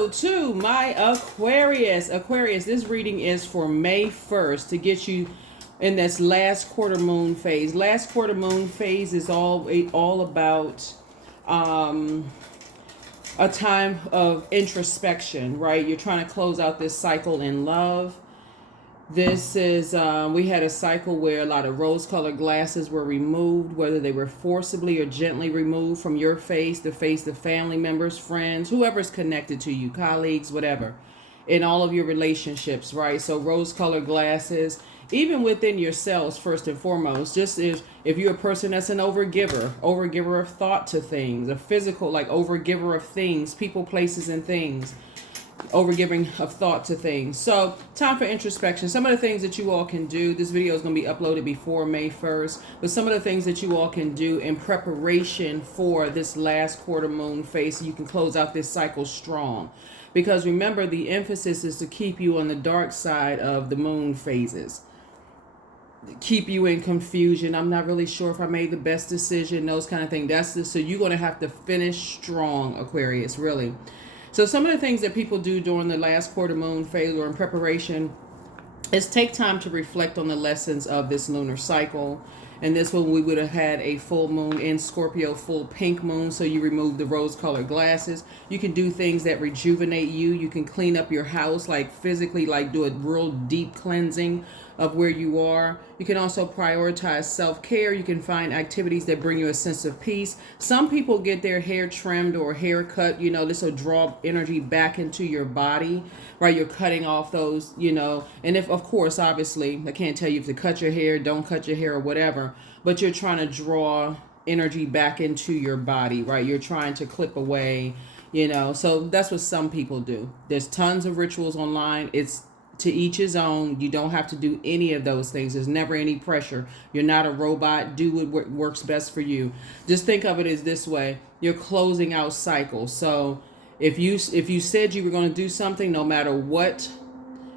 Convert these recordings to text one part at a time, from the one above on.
Hello to my Aquarius. Aquarius, this reading is for May 1st to get you in this last quarter moon phase. Last quarter moon phase is all about a time of introspection, right? You're trying to close out this cycle in love. This is, we had a cycle where a lot of rose-colored glasses were removed, whether they were forcibly or gently removed from your face of family members, friends, whoever's connected to you, colleagues, whatever, in all of your relationships, right? So rose-colored glasses, even within yourselves, first and foremost, just if you're a person that's an overgiver of thought to things, a physical, like overgiver of things, people, places, and things, overgiving of thought to things. So time for introspection. Some of the things that you all can do, this video is going to be uploaded before May 1st, but some of the things that you all can do in preparation for this last quarter moon phase so you can close out this cycle strong. Because remember, the emphasis is to keep you on the dark side of the moon phases, keep you in confusion. I'm not really sure if I made the best decision, those kind of things. So you're going to have to finish strong, Aquarius, really. So some of the things that people do during the last quarter moon phase or in preparation is take time to reflect on the lessons of this lunar cycle. And this one, we would have had a full moon in Scorpio, full pink moon. So you remove the rose-colored glasses. You can do things that rejuvenate you. You can clean up your house, like physically, like do a real deep cleansing of where you are. You can also prioritize self-care. You can find activities that bring you a sense of peace. Some people get their hair trimmed or hair cut. You know, this will draw energy back into your body, right? You're cutting off those, you know, and if, of course, obviously, I can't tell you if to cut your hair, don't cut your hair or whatever, but you're trying to draw energy back into your body, right? You're trying to clip away, you know, so that's what some people do. There's tons of rituals online. It's to each his own. You don't have to do any of those things. There's never any pressure. You're not a robot. Do what works best for you. Just think of it as this way. You're closing out cycles. So if you said you were going to do something, no matter what,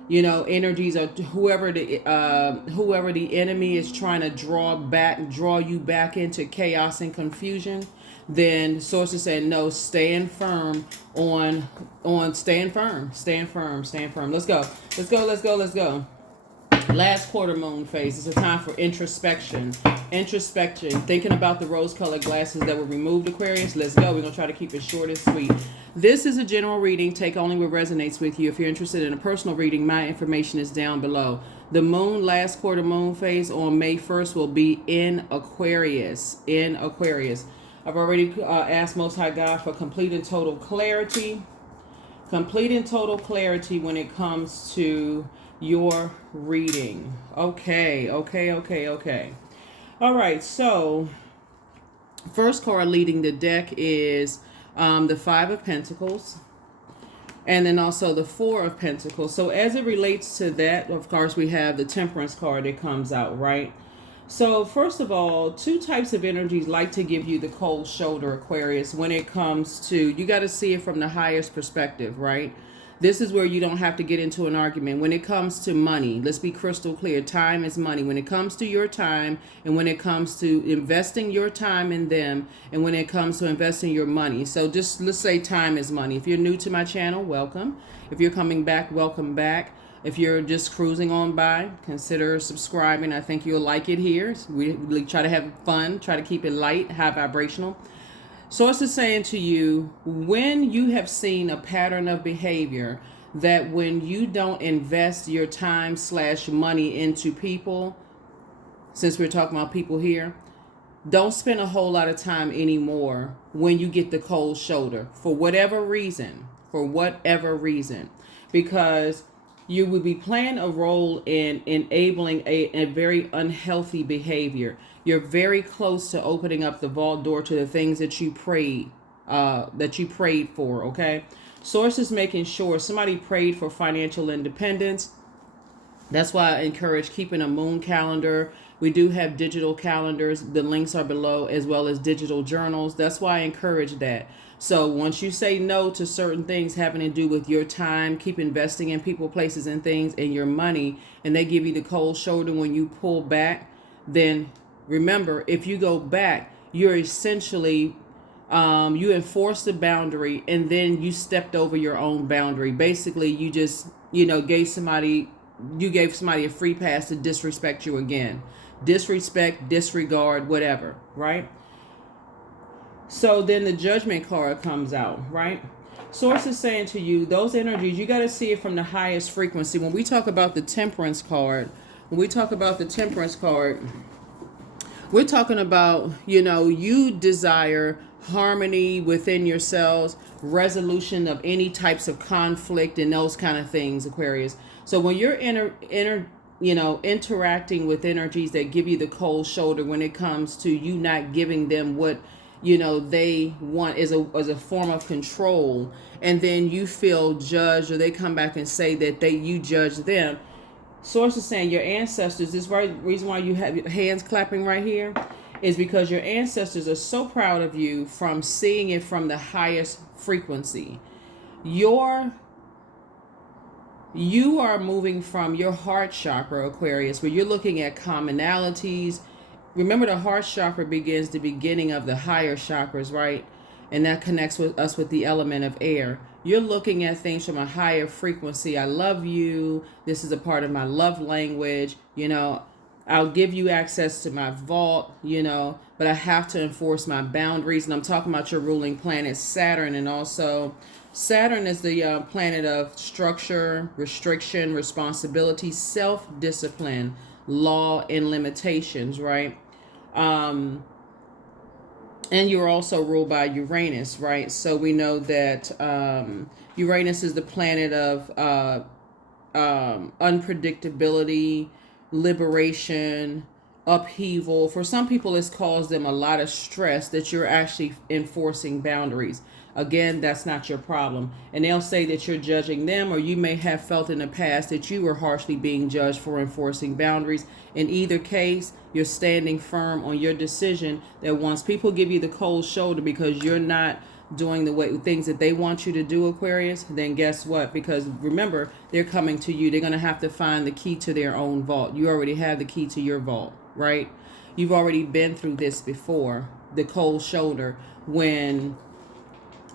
you know, energies or whoever the enemy is trying to draw you back into chaos and confusion, then sources say no, stand firm on stand firm. Let's go. Last quarter moon phase is a time for introspection, thinking about the rose-colored glasses that were removed, Aquarius. Let's go. We're going to try to keep it short and sweet. This is a general reading. Take only what resonates with you. If you're interested in a personal reading, my information is down below. The moon, last quarter moon phase on May 1st will be in Aquarius. I've already asked Most High God for complete and total clarity. When it comes to your reading. Okay. All right, so first card leading the deck is the Five of Pentacles, and then also the Four of Pentacles. So as it relates to that, of course, we have the Temperance card that comes out, right? So first of all, two types of energies like to give you the cold shoulder, Aquarius, when it comes to, you got to see it from the highest perspective, right? This is where you don't have to get into an argument. When it comes to money, let's be crystal clear. Time is money. When it comes to your time, and when it comes to investing your time in them, and when it comes to investing your money. So just let's say time is money. If you're new to my channel, welcome. If you're coming back, welcome back. If you're just cruising on by, consider subscribing. I think you'll like it here. We try to have fun, try to keep it light, high vibrational. Source is saying to you, when you have seen a pattern of behavior that when you don't invest your time / money into people, since we're talking about people here, don't spend a whole lot of time anymore when you get the cold shoulder for whatever reason, because you will be playing a role in enabling a very unhealthy behavior. You're very close to opening up the vault door to the things that you prayed for, okay? Source is making sure somebody prayed for financial independence. That's why I encourage keeping a moon calendar. We do have digital calendars. The links are below, as well as digital journals. That's why I encourage that. So once you say no to certain things having to do with your time, keep investing in people, places, and things, and your money, and they give you the cold shoulder when you pull back, then remember, if you go back, you're essentially You enforced the boundary, and then you stepped over your own boundary. Basically, you just, gave somebody a free pass to disrespect you again. Disrespect, disregard, whatever, right? So then the judgment card comes out, right? Source is saying to you, those energies, you got to see it from the highest frequency. When we talk about the Temperance card, we're talking about, you desire harmony within yourselves, resolution of any types of conflict and those kind of things, Aquarius. So when you're interacting with energies that give you the cold shoulder when it comes to you not giving them what they want as a form of control, and then you feel judged, or they come back and say that you judge them. Source is saying your ancestors, this reason why you have your hands clapping right here is because your ancestors are so proud of you from seeing it from the highest frequency. You are moving from your heart chakra, Aquarius, where you're looking at commonalities. Remember, the heart chakra begins the beginning of the higher chakras, right? And that connects with us with the element of air. You're looking at things from a higher frequency. I love you. This is a part of my love language. I'll give you access to my vault, but I have to enforce my boundaries. And I'm talking about your ruling planet, Saturn. And also, Saturn is the planet of structure, restriction, responsibility, self-discipline, law, and limitations, right? And you're also ruled by Uranus, right? So we know that Uranus is the planet of unpredictability, liberation, upheaval. For some people, it's caused them a lot of stress that you're actually enforcing boundaries. Again, that's not your problem. And they'll say that you're judging them, or you may have felt in the past that you were harshly being judged for enforcing boundaries. In either case, you're standing firm on your decision that once people give you the cold shoulder because you're not doing the things that they want you to do, Aquarius, then guess what? Because remember, they're coming to you. They're going to have to find the key to their own vault. You already have the key to your vault, right? You've already been through this before, the cold shoulder, when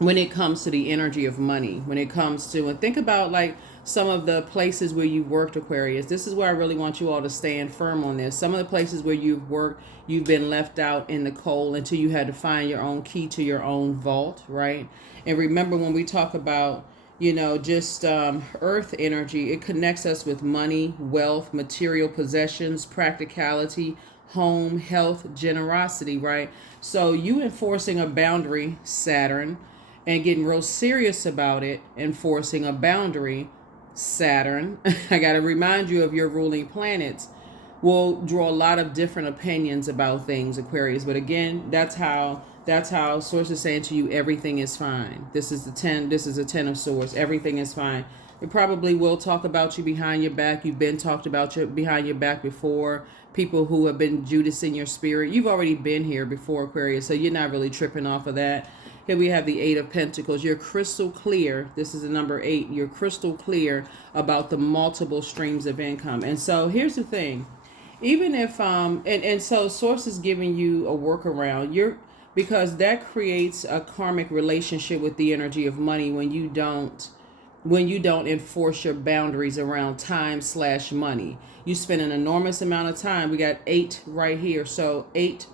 it comes to the energy of money, when it comes to, and think about like some of the places where you worked, Aquarius. This is where I really want you all to stand firm on this. Some of the places where you've worked, you've been left out in the cold until you had to find your own key to your own vault, right? And remember, when we talk about, just earth energy, it connects us with money, wealth, material possessions, practicality, home, health, generosity, right? So you enforcing a boundary, Saturn, and getting real serious about it, enforcing a boundary, Saturn, I got to remind you of your ruling planets, will draw a lot of different opinions about things, Aquarius. But again, that's how Source is saying to you, everything is fine. This is a 10 of Swords. Everything is fine. They probably will talk about you behind your back. You've been talked about behind your back before. People who have been Judas in your spirit. You've already been here before, Aquarius, so you're not really tripping off of that. Here we have the 8 of Pentacles. You're crystal clear. This is the number 8. You're crystal clear about the multiple streams of income. And so here's the thing. Even if, so Source is giving you a workaround. Because that creates a karmic relationship with the energy of money when you don't enforce your boundaries around time/money. You spend an enormous amount of time. We got 8 right here. So 8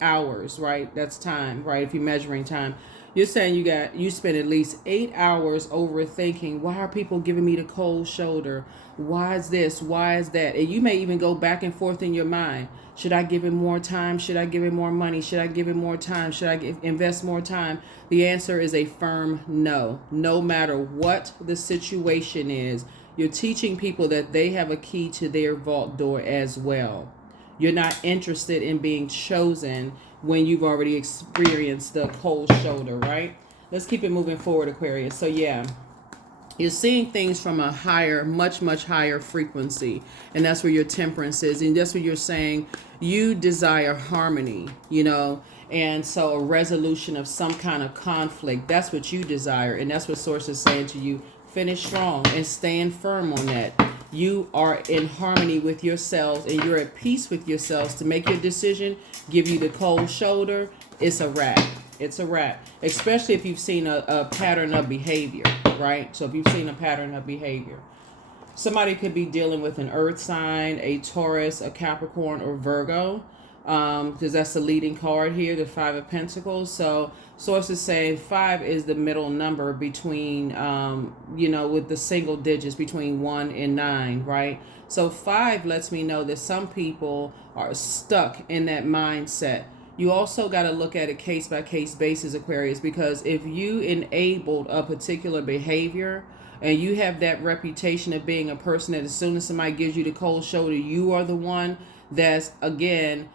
hours, right? That's time, right? If you're measuring time, you're saying you spend at least 8 hours overthinking, why are people giving me the cold shoulder? Why is this? Why is that? And you may even go back and forth in your mind. Should I give him more time? Should I give him more money? Should I give him more time? Should I invest more time? The answer is a firm no. No matter what the situation is, you're teaching people that they have a key to their vault door as well. You're not interested in being chosen when you've already experienced the cold shoulder, right? Let's keep it moving forward, Aquarius. So yeah, you're seeing things from a higher, much, much higher frequency. And that's where your temperance is. And that's what you're saying. You desire harmony, and so a resolution of some kind of conflict. That's what you desire. And that's what Source is saying to you. Finish strong and stand firm on that. You are in harmony with yourselves and you're at peace with yourselves to make your decision, give you the cold shoulder. It's a wrap. It's a wrap. Especially if you've seen a pattern of behavior, right? So if you've seen a pattern of behavior. Somebody could be dealing with an earth sign, a Taurus, a Capricorn, or Virgo, because that's the leading card here, the Five of Pentacles. So sources say 5 is the middle number between, with the single digits between 1 and 9, right? So 5 lets me know that some people are stuck in that mindset. You also got to look at it case by case basis, Aquarius, because if you enabled a particular behavior, and you have that reputation of being a person that as soon as somebody gives you the cold shoulder, you are the one that's, again,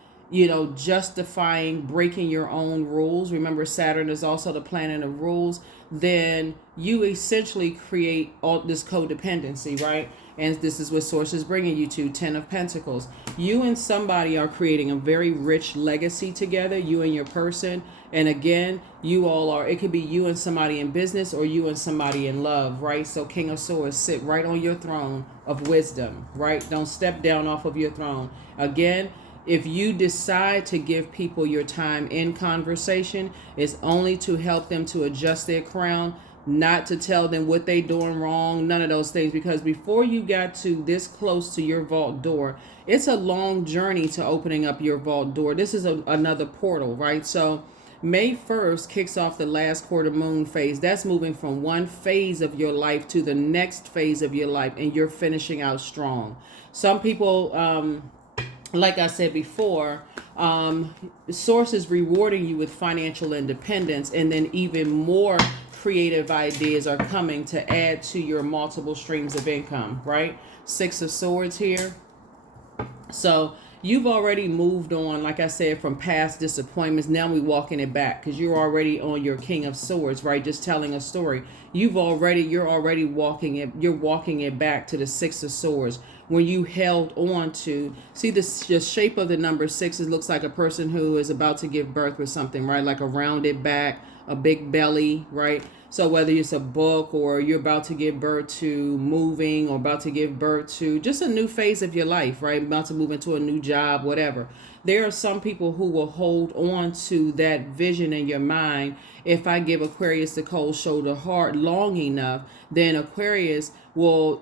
justifying breaking your own rules. Remember, Saturn is also the planet of rules. Then you essentially create all this codependency, right? And this is what source is bringing you to 10 of Pentacles. You and somebody are creating a very rich legacy together, you and your person. And again, you all are, it could be you and somebody in business or you and somebody in love, right? So King of Swords, sit right on your throne of wisdom, right? Don't step down off of your throne. Again, if you decide to give people your time in conversation, it's only to help them to adjust their crown, not to tell them what they doing wrong, none of those things. Because before you got to this close to your vault door, it's a long journey to opening up your vault door. This is another portal, right? So May 1st kicks off the last quarter moon phase. That's moving from one phase of your life to the next phase of your life, and you're finishing out strong. Some people, like I said before, source is rewarding you with financial independence, and then even more creative ideas are coming to add to your multiple streams of income, right? 6 of Swords here. So you've already moved on, like I said, from past disappointments. Now we're walking it back because you're already on your King of Swords, right? Just telling a story. You're already walking it. You're walking it back to the 6 of Swords when you held on to, see the shape of the number 6. It looks like a person who is about to give birth or something, right? Like a rounded back, a big belly, right? So whether it's a book or you're about to give birth to moving or about to give birth to just a new phase of your life, right? About to move into a new job, whatever. There are some people who will hold on to that vision in your mind. If I give Aquarius the cold shoulder heart long enough, then Aquarius will,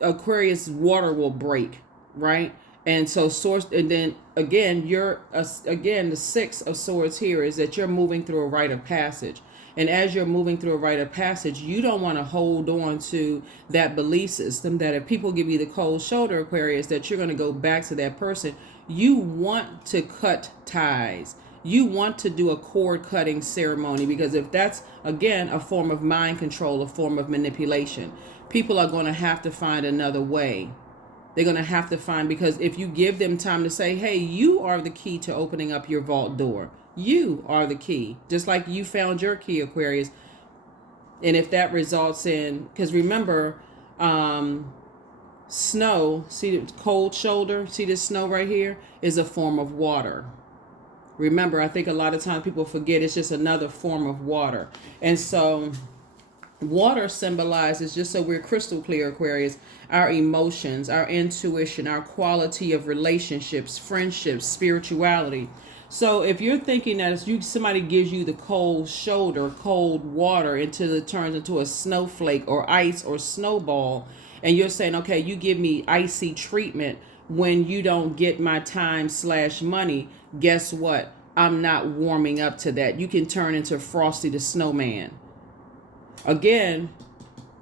Aquarius water will break, right? And so source, and then again, the 6 of Swords here is that you're moving through a rite of passage. And as you're moving through a rite of passage, you don't want to hold on to that belief system that if people give you the cold shoulder, Aquarius, that you're going to go back to that person. You want to cut ties. You want to do a cord cutting ceremony, because if that's, again, a form of mind control, a form of manipulation, people are going to have to find another way. They're going to have to find, because if you give them time to say, hey, you are the key to opening up your vault door. You are the key, just like you found your key, Aquarius. And if that results in, because remember, snow, see the cold shoulder, see this snow right here, is a form of water. Remember, I think a lot of times people forget it's just another form of water. And so water symbolizes, just so we're crystal clear, Aquarius, our emotions, our intuition, our quality of relationships, friendships, spirituality. So if you're thinking that somebody gives you the cold shoulder, cold water, until it turns into a snowflake or ice or snowball, and you're saying, okay, you give me icy treatment when you don't get my time/money, guess what? I'm not warming up to that. You can turn into Frosty the Snowman. Again,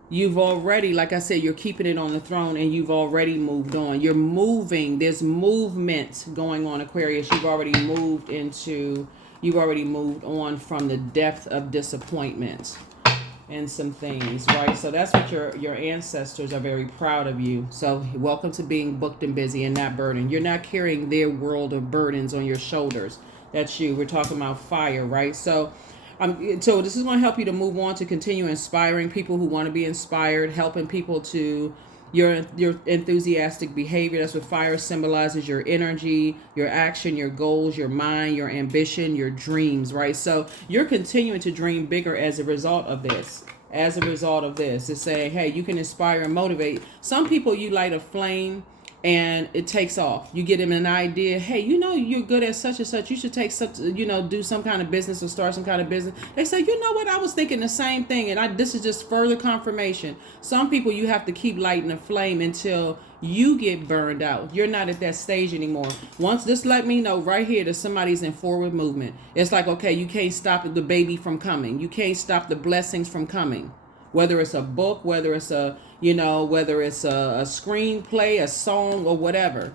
you've already, like I said, you're keeping it on the throne, and you've already moved on. You're moving. There's movement going on, Aquarius. You've already moved on from the depth of disappointment and some things, right? So that's what your ancestors are very proud of you. So welcome to being booked and busy and not burdened. You're not carrying their world of burdens on your shoulders. That's you. We're talking about fire, right? So this is going to help you to move on, to continue inspiring people who want to be inspired, helping people to your enthusiastic behavior. That's what fire symbolizes: your energy, your action, your goals, your mind, your ambition, your dreams, right? So you're continuing to dream bigger as a result of this. It's saying, hey, you can inspire and motivate. Some people, you light a flame and it takes off. You get them an idea. Hey, you're good at such and such. You should take such, do some kind of business or start some kind of business. They say, you know what? I was thinking the same thing, and this is just further confirmation. Some people you have to keep lighting a flame until you get burned out. You're not at that stage anymore. Once this let me know right here that somebody's in forward movement. It's like, okay, you can't stop the baby from coming. You can't stop the blessings from coming. Whether it's a book, whether it's a screenplay, a song, or whatever,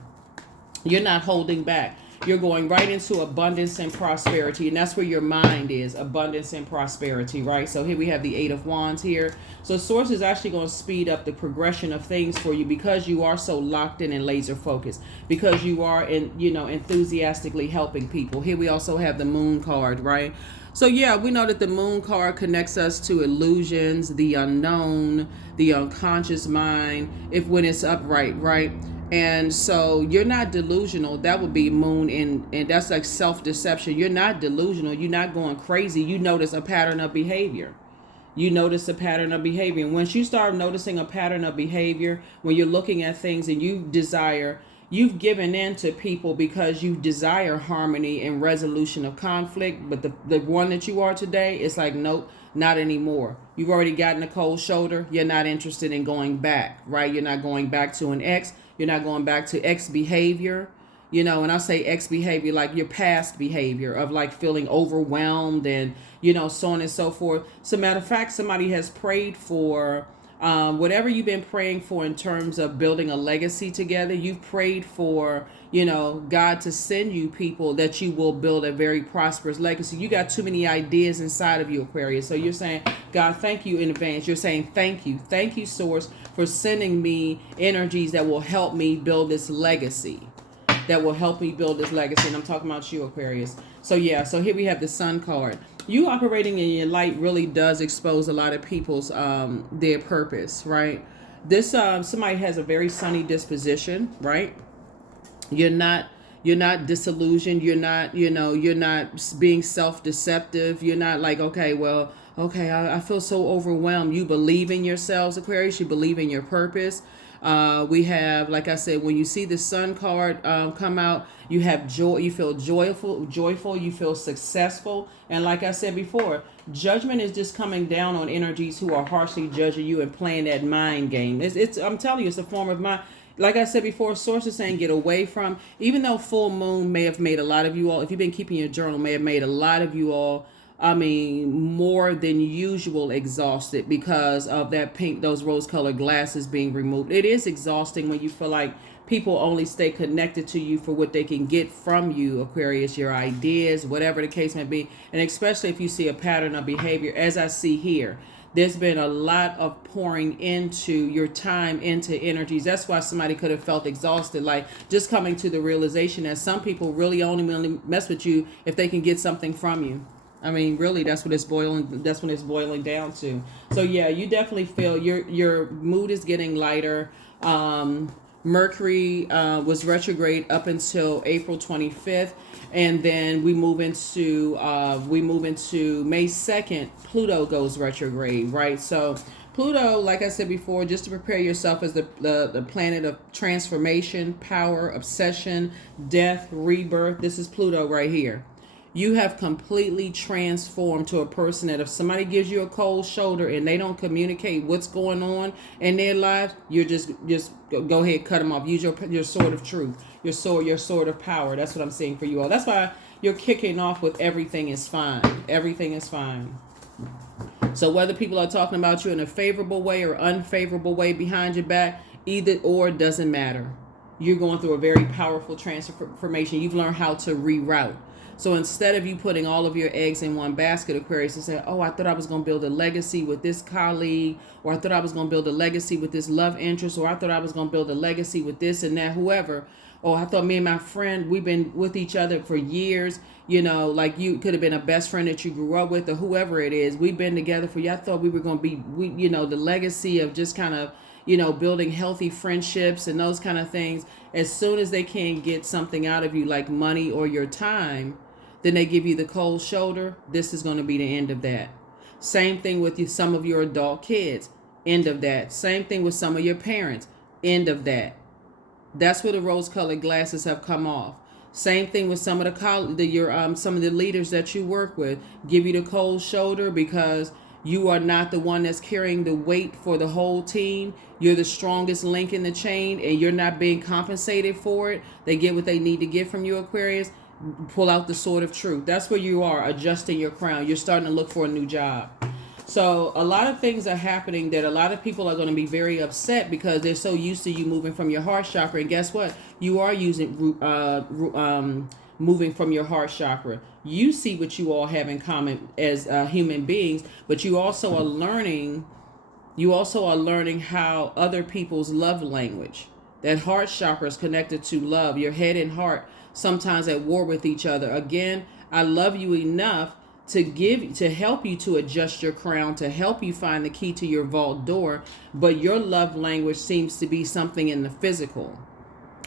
you're not holding back. You're going right into abundance and prosperity, and that's where your mind is, abundance and prosperity, right? So here we have the Eight of Wands here. So Source is actually going to speed up the progression of things for you because you are so locked in and laser focused, because you are enthusiastically helping people. Here we also have the Moon card, right? So yeah, we know that the Moon card connects us to illusions, the unknown, the unconscious mind, when it's upright, right? And so you're not delusional. That would be Moon, and that's like self-deception. You're not delusional. You're not going crazy. You notice a pattern of behavior. And once you start noticing a pattern of behavior, when you're looking at things and you've given in to people because you desire harmony and resolution of conflict, but the one that you are today, it's like, nope, not anymore. You've already gotten a cold shoulder. You're not interested in going back, right? You're not going back to an ex. You're not going back to ex behavior. And I say ex behavior, like your past behavior of like feeling overwhelmed and, so on and so forth. So matter of fact, somebody has prayed for whatever you've been praying for in terms of building a legacy together. You've prayed for, God to send you people that you will build a very prosperous legacy. You got too many ideas inside of you, Aquarius. So you're saying, God, thank you in advance. You're saying, thank you, Source, for sending me energies that will help me build this legacy. And I'm talking about you, Aquarius. So yeah, so here we have the Sun card. You operating in your light really does expose a lot of people's their purpose, right? This somebody has a very sunny disposition, right? You're not disillusioned. You're not being self-deceptive. You're not like, I feel so overwhelmed. You believe in yourselves, Aquarius. You believe in your purpose. We have, like I said, when you see the Sun card come out, you have joy. You feel joyful. You feel successful. And like I said before, judgment is just coming down on energies who are harshly judging you and playing that mind game. I'm telling you, it's a form of mind. Like I said before, Source is saying get away from, even though full moon may have made a lot of you all, if you've been keeping your journal, may have made a lot of you all, more than usual exhausted because of those rose-colored glasses being removed. It is exhausting when you feel like people only stay connected to you for what they can get from you, Aquarius, your ideas, whatever the case may be. And especially if you see a pattern of behavior, as I see here. There's been a lot of pouring into your time, into energies. That's why somebody could have felt exhausted, like just coming to the realization that some people really only mess with you if they can get something from you. Really, that's what it's boiling down to. So yeah, you definitely feel your mood is getting lighter. Mercury was retrograde up until April 25th, and then we move into May 2nd. Pluto goes retrograde, right? So Pluto, like I said before, just to prepare yourself as the planet of transformation, power, obsession, death, rebirth. This is Pluto right here. You have completely transformed to a person that if somebody gives you a cold shoulder and they don't communicate what's going on in their lives, you're just go ahead, cut them off. Use your sword of truth, your sword of power. That's what I'm saying for you all. That's why you're kicking off with everything is fine. Everything is fine. So whether people are talking about you in a favorable way or unfavorable way behind your back, either or doesn't matter. You're going through a very powerful transformation. You've learned how to reroute. So instead of you putting all of your eggs in one basket, Aquarius, and say, I thought I was going to build a legacy with this colleague, or I thought I was going to build a legacy with this love interest, or I thought I was going to build a legacy with this and that, whoever. Or I thought me and my friend, we've been with each other for years, like you could have been a best friend that you grew up with or whoever it is. We've been together for, I thought we were going to be, the legacy of just kind of, building healthy friendships and those kind of things. As soon as they can't get something out of you like money or your time, then they give you the cold shoulder. This is going to be the end of that. Same thing with some of your adult kids. End of that. Same thing with some of your parents. End of that. That's where the rose-colored glasses have come off. Same thing with some of some of the leaders that you work with give you the cold shoulder because you are not the one that's carrying the weight for the whole team. You're the strongest link in the chain, and you're not being compensated for it. They get what they need to get from you, Aquarius. Pull out the sword of truth. That's where you are, adjusting your crown. You're starting to look for a new job. So a lot of things are happening that a lot of people are going to be very upset because they're so used to you moving from your heart chakra. And guess what? You are moving from your heart chakra. You see what you all have in common as human beings, but you also are learning. You also are learning how other people's love language. That heart chakra is connected to love. Your head and heart sometimes at war with each other. Again, I love you enough to help you to adjust your crown, to help you find the key to your vault door, but your love language seems to be something in the physical.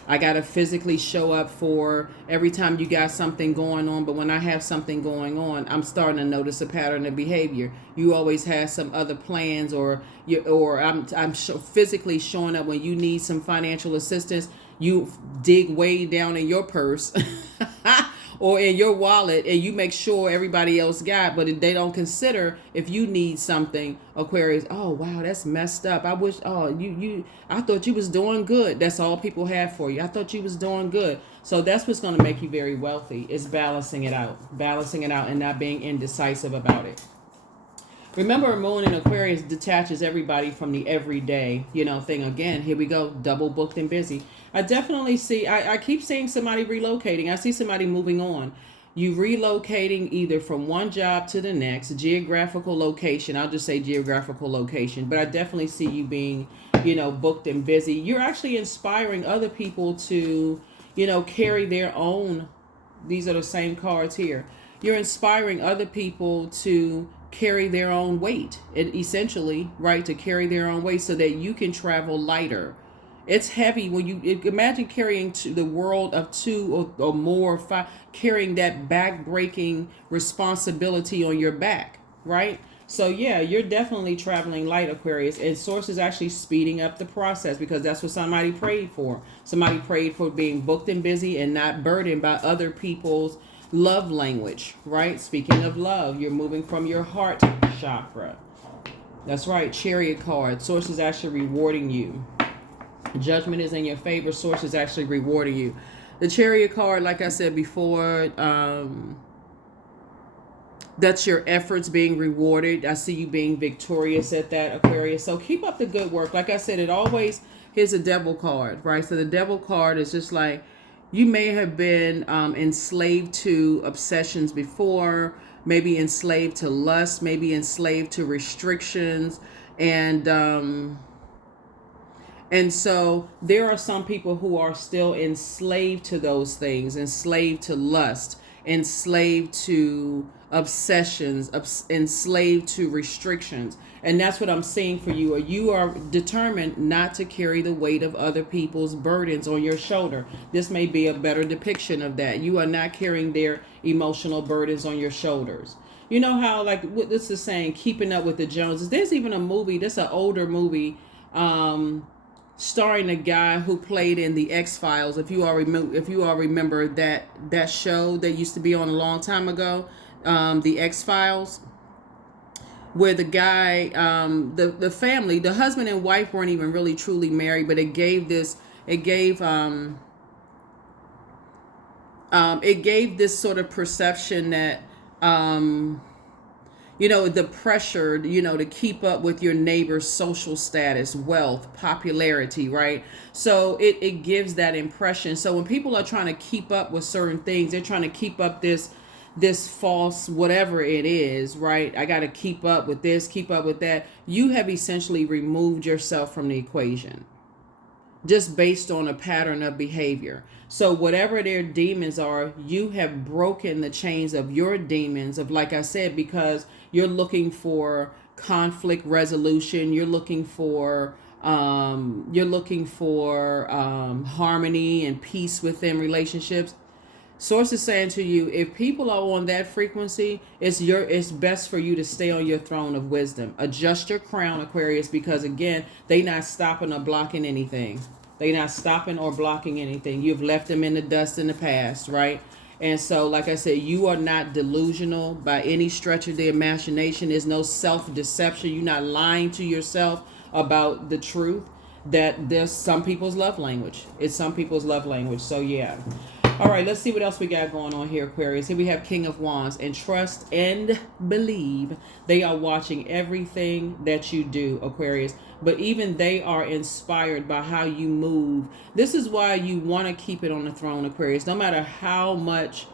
I got to physically show up for every time you got something going on, but when I have something going on, I'm starting to notice a pattern of behavior. You always have some other plans, or I'm physically showing up when you need some financial assistance. You dig way down in your purse or in your wallet, and you make sure everybody else got, but they don't consider if you need something, Aquarius. Oh, wow, that's messed up. I wish, I thought you was doing good. That's all people have for you. I thought you was doing good. So that's what's going to make you very wealthy, is balancing it out and not being indecisive about it. Remember, a moon in Aquarius detaches everybody from the everyday, thing. Again, here we go, double booked and busy. I definitely see, I keep seeing somebody relocating. I see somebody moving on. You relocating either from one job to the next, geographical location. I'll just say geographical location. But I definitely see you being, booked and busy. You're actually inspiring other people to, carry their own. These are the same cards here. You're inspiring other people to carry their own weight, essentially, right? To carry their own weight so that you can travel lighter. It's heavy when you imagine carrying to the world of two or more, five, carrying that back-breaking responsibility on your back, right? So yeah, you're definitely traveling light, Aquarius, and Source is actually speeding up the process because that's what somebody prayed for. Somebody prayed for being booked and busy and not burdened by other people's love language, right? Speaking of love, you're moving from your heart chakra. That's right, Chariot card. Source is actually rewarding you. Judgment is in your favor. Source is actually rewarding you. The Chariot card, like I said before, that's your efforts being rewarded. I see you being victorious at that, Aquarius. So keep up the good work. Like I said, here's a Devil card, right? So the Devil card is just like, you may have been enslaved to obsessions before, maybe enslaved to lust, maybe enslaved to restrictions, and so there are some people who are still enslaved to those things, enslaved to lust, enslaved to obsessions, enslaved to restrictions. And that's what I'm seeing for you. Or you are determined not to carry the weight of other people's burdens on your shoulder. This may be a better depiction of that. You are not carrying their emotional burdens on your shoulders. You know how, like, what this is saying, keeping up with the Joneses. There's even a movie, this is an older movie, starring a guy who played in the X-Files. If you all remember that show that used to be on a long time ago, the X-Files, where the guy, the family, the husband and wife weren't even really truly married, but it gave this sort of perception that the pressure, to keep up with your neighbor's social status, wealth, popularity, right? So it gives that impression. So when people are trying to keep up with certain things, they're trying to keep up this false whatever it is, right? I got to keep up with this, keep up with that. You have essentially removed yourself from the equation just based on a pattern of behavior. So whatever their demons are, you have broken the chains of your demons of, like I said, because you're looking for conflict resolution. You're looking for harmony and peace within relationships. Source is saying to you, if people are on that frequency, it's best for you to stay on your throne of wisdom. Adjust your crown, Aquarius, because again, they not stopping or blocking anything. They're not stopping or blocking anything. You've left them in the dust in the past, right? And so, like I said, you are not delusional by any stretch of the imagination. There's no self-deception. You're not lying to yourself about the truth. That there's some people's love language. It's some people's love language. So, yeah. All right, let's see what else we got going on here, Aquarius. Here we have King of Wands. And trust and believe they are watching everything that you do, Aquarius. But even they are inspired by how you move. This is why you want to keep it on the throne, Aquarius. No matter how much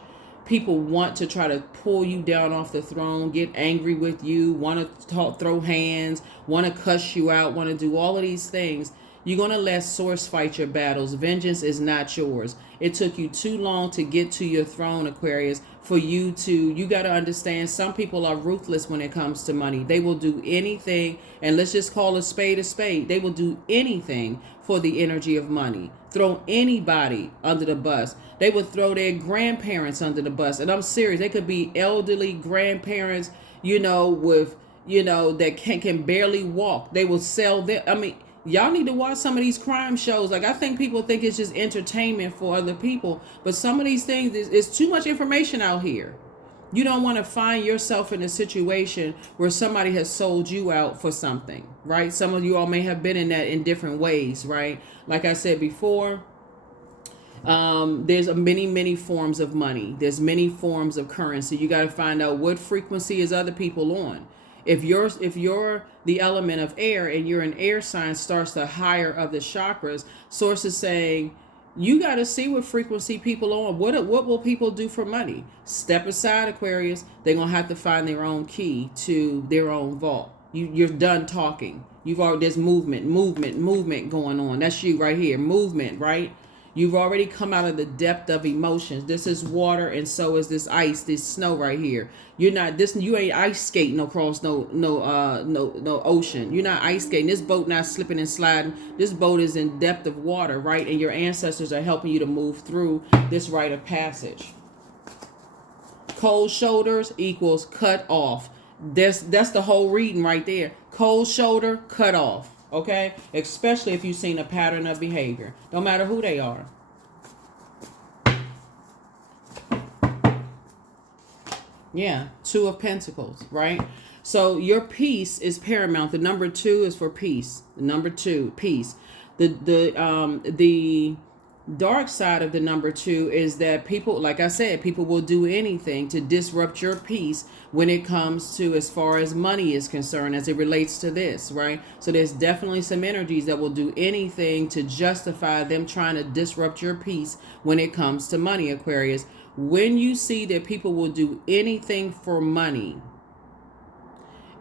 people want to try to pull you down off the throne, get angry with you, want to throw hands, want to cuss you out, want to do all of these things, you're going to let source fight your battles. Vengeance is not yours. It took you too long to get to your throne, Aquarius, for you got to understand some people are ruthless when it comes to money. They will do anything, and let's just call a spade a spade. They will do anything for the energy of money. Throw anybody under the bus. They would throw their grandparents under the bus. And I'm serious. They could be elderly grandparents, with, that can barely walk. They will sell them. I mean, y'all need to watch some of these crime shows. Like, I think people think it's just entertainment for other people. But some of these things, is too much information out here. You don't want to find yourself in a situation where somebody has sold you out for something, right? Some of you all may have been in that in different ways, right? Like I said before, there's many forms of money. There's many forms of currency. You got to find out what frequency is other people on. If you're the element of air and you're an air sign, starts the higher of the chakras, source is saying, you got to see what frequency people on. What will people do for money? Step aside, Aquarius. They're going to have to find their own key to their own vault. You're done talking. There's movement going on. That's you right here. Movement, right? You've already come out of the depth of emotions. This is water, and so is this ice, this snow right here. You ain't ice skating across no ocean. You're not ice skating. This boat not slipping and sliding. This boat is in depth of water, right? And your ancestors are helping you to move through this rite of passage. Cold shoulders equals cut off. That's the whole reading right there. Cold shoulder, cut off. Okay? Especially if you've seen a pattern of behavior. No matter who they are. Yeah. 2 of Pentacles, right? So your peace is paramount. The number 2 is for peace. The number 2, peace. The dark side of the number 2 is that people, like I said, people will do anything to disrupt your peace when it comes to as far as money is concerned, as it relates to this, right? So there's definitely some energies that will do anything to justify them trying to disrupt your peace when it comes to money, Aquarius. When you see that people will do anything for money,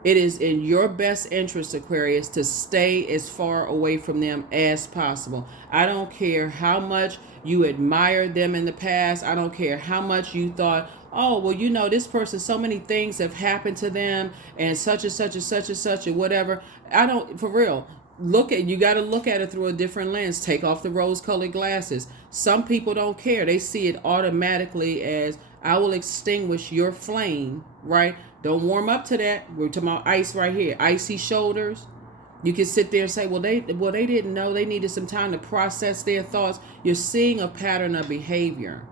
it is in your best interest, Aquarius, to stay as far away from them as possible. I don't care how much you admired them in the past. I don't care how much you thought, oh, well, this person, so many things have happened to them and such and such and such and such and whatever. For real, you got to look at it through a different lens. Take off the rose-colored glasses. Some people don't care. They see it automatically as, I will extinguish your flame, right? Don't warm up to that. We're talking about ice right here. Icy shoulders. You can sit there and say, well, they didn't know. They needed some time to process their thoughts. You're seeing a pattern of behavior.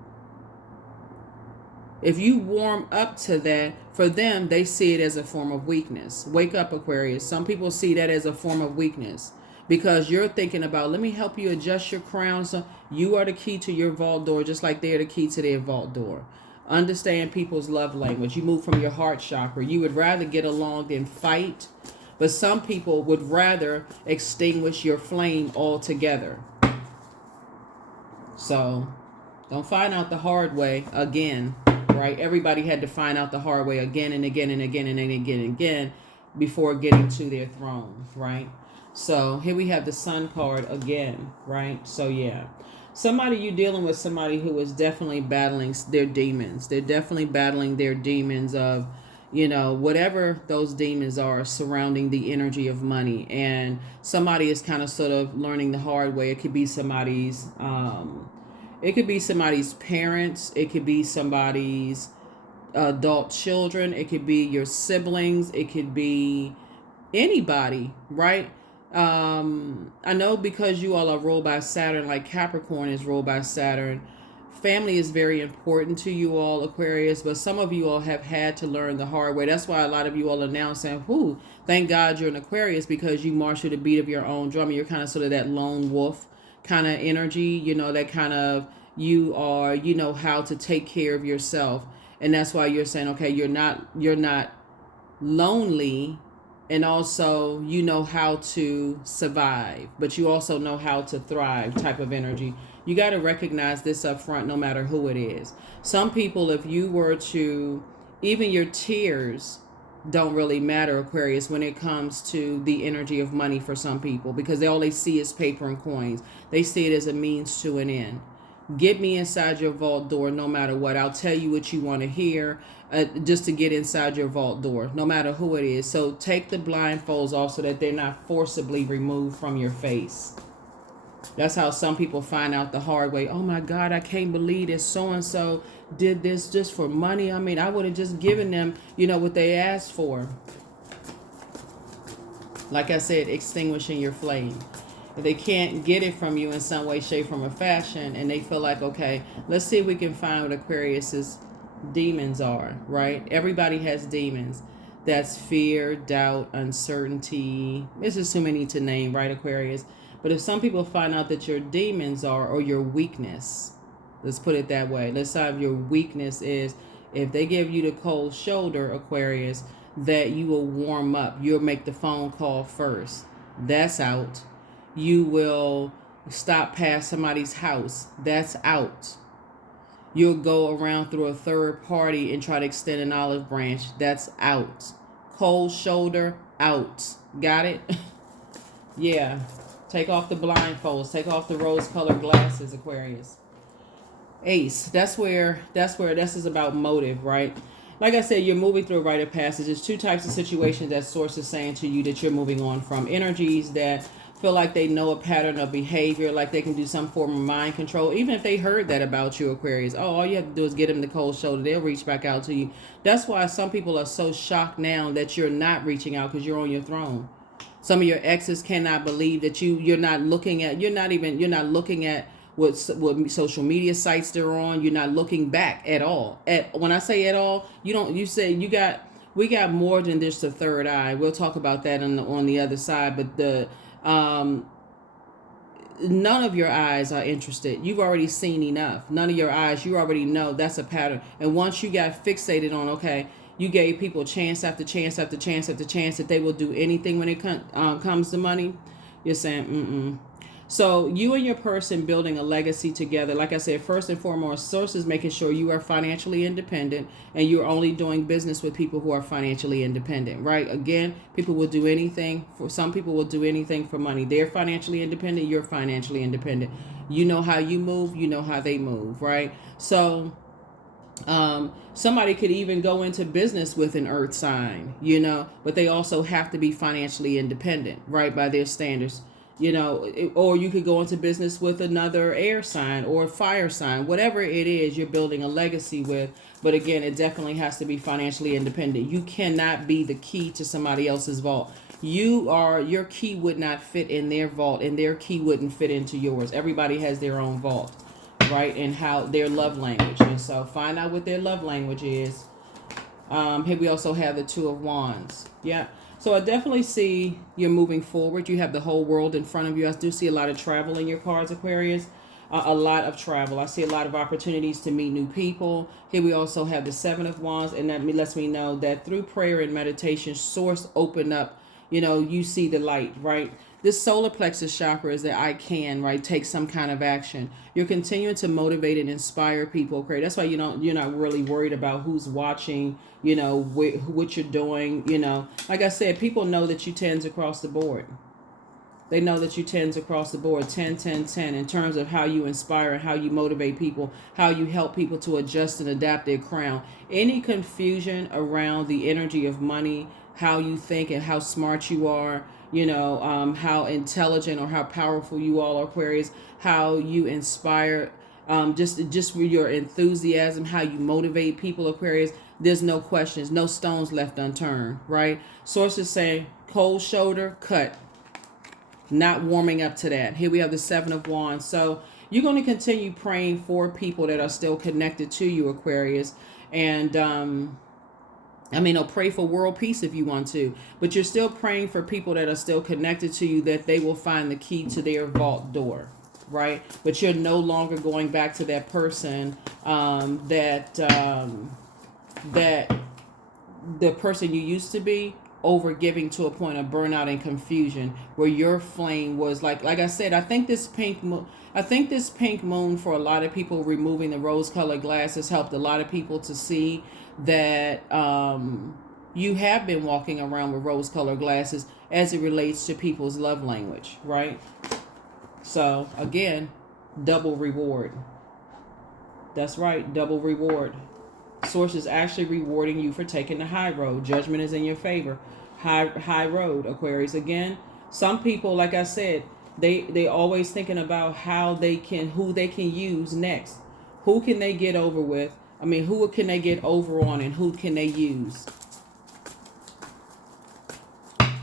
If you warm up to that, for them, they see it as a form of weakness. Wake up, Aquarius. Some people see that as a form of weakness because you're thinking about, let me help you adjust your crown. So you are the key to your vault door, just like they're the key to their vault door. Understand people's love language. You move from your heart chakra. You would rather get along than fight, but some people would rather extinguish your flame altogether. So don't find out the hard way again, right? Everybody had to find out the hard way again and again and again and again and again before getting to their throne, right? So here we have the Sun card again, right? So yeah. Somebody, you're dealing with somebody who is definitely battling their demons. They're definitely battling their demons of, whatever those demons are surrounding the energy of money. And somebody is kind of sort of learning the hard way. It could be somebody's parents. It could be somebody's adult children. It could be your siblings. It could be anybody, right? I know because you all are ruled by Saturn, like Capricorn is ruled by Saturn. Family is very important to you all, Aquarius, but some of you all have had to learn the hard way. That's why a lot of you all are now saying, whoo, thank God you're an Aquarius, because you march to the beat of your own drum. You're kind of sort of that lone wolf kind of energy, that kind of, you know how to take care of yourself. And that's why you're saying, okay, you're not lonely, and also you know how to survive, but you also know how to thrive type of energy. You got to recognize this up front, no matter who it is. Some people, if you were to, even your tears don't really matter, Aquarius, when it comes to the energy of money for some people, because all they see is paper and coins. They see it as a means to an end. Get me inside your vault door no matter what. I'll tell you what you want to hear, just to get inside your vault door, no matter who it is. So take the blindfolds off so that they're not forcibly removed from your face. That's how some people find out the hard way. Oh my God, I can't believe this so-and-so did this just for money. I mean, I would have just given them, what they asked for. Like I said, extinguishing your flame. If they can't get it from you in some way, shape, form, or fashion, and they feel like, okay, let's see if we can find what Aquarius's demons are, right? Everybody has demons. That's fear, doubt, uncertainty. There's just too many to name, right, Aquarius? But if some people find out that your demons are, or your weakness, let's put it that way. Let's say your weakness is, if they give you the cold shoulder, Aquarius, that you will warm up. You'll make the phone call first. That's out. You will stop past somebody's house. That's out. You'll go around through a third party and try to extend an olive branch. That's out. Cold shoulder, out. Got it? Yeah. Take off the blindfolds. Take off the rose-colored glasses, Aquarius. Ace. That's where this is about motive, right? Like I said, you're moving through a rite of passage. There's two types of situations that Source is saying to you that you're moving on from. Energies that feel like they know a pattern of behavior, like they can do some form of mind control. Even if they heard that about you, Aquarius, all you have to do is get them the cold shoulder. They'll reach back out to you. That's why some people are so shocked now that you're not reaching out, because you're on your throne. Some of your exes cannot believe that you're not looking at what social media sites they're on. You're not looking back at all. When I say at all, we got more than just a third eye. We'll talk about that on the other side. But none of your eyes are interested. You've already seen enough. None of your eyes, you already know that's a pattern. And once you got fixated on, okay, you gave people chance after chance after chance after chance that they will do anything when it comes to money, you're saying, mm-mm. So you and your person building a legacy together. Like I said, first and foremost, Source is making sure you are financially independent, and you're only doing business with people who are financially independent, right? Again, people will do anything. Some people will do anything for money. They're financially independent. You're financially independent. You know how you move. You know how they move, right? So somebody could even go into business with an earth sign, but they also have to be financially independent, right? By their standards. Or you could go into business with another air sign or fire sign, whatever it is you're building a legacy with. But again, it definitely has to be financially independent. You cannot be the key to somebody else's vault. Your key would not fit in their vault, and their key wouldn't fit into yours. Everybody has their own vault, right? And how their love language. And so find out what their love language is. Here we also have the Two of Wands. Yeah. So I definitely see you're moving forward. You have the whole world in front of you. I do see a lot of travel in your cards, Aquarius. A lot of travel. I see a lot of opportunities to meet new people. Here we also have the Seven of Wands, and that lets me know that through prayer and meditation, Source open up. You see the light, right? This solar plexus chakra is that I can, right, take some kind of action. You're continuing to motivate and inspire people, okay? That's why you're not really worried about who's watching, what you're doing, Like I said, people know that you tens across the board. They know that you tens across the board, 10, 10, 10, in terms of how you inspire, how you motivate people, how you help people to adjust and adapt their crown. Any confusion around the energy of money, how you think and how smart you are, how intelligent or how powerful you all are, Aquarius, how you inspire, just with your enthusiasm, how you motivate people, Aquarius. There's no questions, no stones left unturned, right? Source is saying cold shoulder, cut. not warming up to that. Here we have the Seven of Wands. So you're going to continue praying for people that are still connected to you, Aquarius. And pray for world peace if you want to, but you're still praying for people that are still connected to you, that they will find the key to their vault door, right? But you're no longer going back to that person that the person you used to be, over giving to a point of burnout and confusion, where your flame was like I said, I think this pink moon for a lot of people, removing the rose colored glasses, helped a lot of people to see that you have been walking around with rose colored glasses as it relates to people's love language, right? So again, double reward. That's right, double reward. Source is actually rewarding you for taking the high road. Judgment is in your favor. High road, Aquarius. Again, some people, like I said, they always thinking about who they can use next. Who can they get over with? Who can they get over on, and who can they use?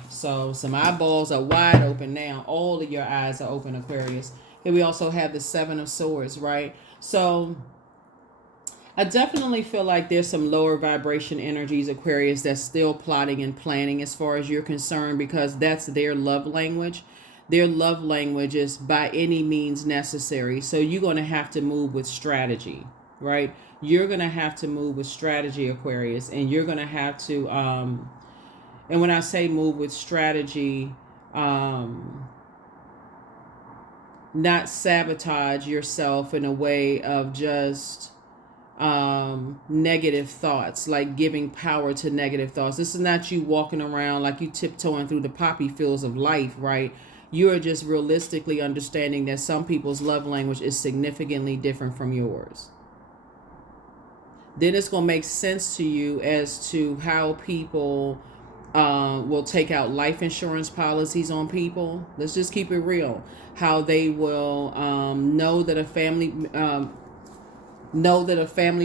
So some eyeballs are wide open now. All of your eyes are open, Aquarius. Here we also have the Seven of Swords, right? So I definitely feel like there's some lower vibration energies, Aquarius, that's still plotting and planning as far as you're concerned, because that's their love language. Their love language is by any means necessary. So you're going to have to move with strategy, right? You're going to have to move with strategy, Aquarius, and you're going to have to, and when I say move with strategy, not sabotage yourself in a way of just negative thoughts, like giving power to negative thoughts. This is not you walking around like you tiptoeing through the poppy fields of life, right? You are just realistically understanding that some people's love language is significantly different from yours. Then it's going to make sense to you as to how people will take out life insurance policies on people. Let's just keep it real. How they will know that a family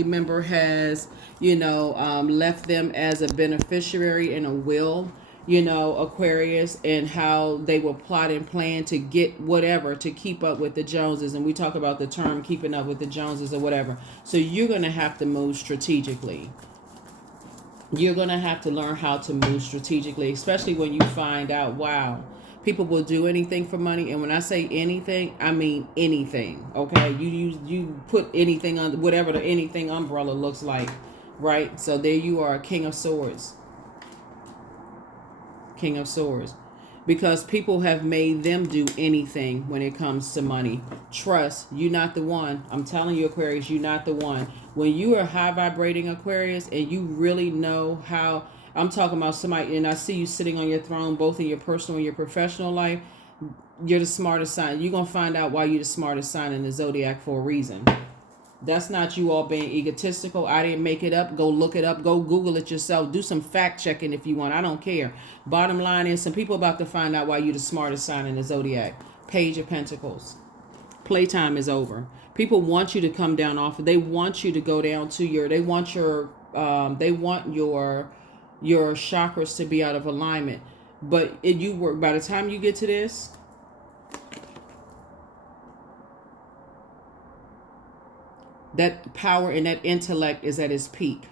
member has, left them as a beneficiary in a will, Aquarius, and how they will plot and plan to get whatever to keep up with the Joneses. And we talk about the term keeping up with the Joneses or whatever. So you're going to have to move strategically. You're going to have to learn how to move strategically, especially when you find out, wow, people will do anything for money. And when I say anything, I mean anything. Okay, you put anything on whatever the anything umbrella looks like, right? So there you are, King of Swords. King of Swords. Because people have made them do anything when it comes to money. Trust, you're not the one. I'm telling you, Aquarius, you're not the one. When you are high vibrating, Aquarius, and you really know how, I'm talking about somebody, and I see you sitting on your throne, both in your personal and your professional life, you're the smartest sign. You're going to find out why you're the smartest sign in the zodiac for a reason. That's not you all being egotistical. I didn't make it up. Go look it up. Go Google it yourself. Do some fact checking if you want. I don't care. Bottom line is, some people about to find out why you're the smartest sign in the zodiac. Page of Pentacles. Playtime is over. People want you to come down off. They want you to go down to your. They want your chakras to be out of alignment. But you work. By the time you get to this, that power and that intellect is at its peak.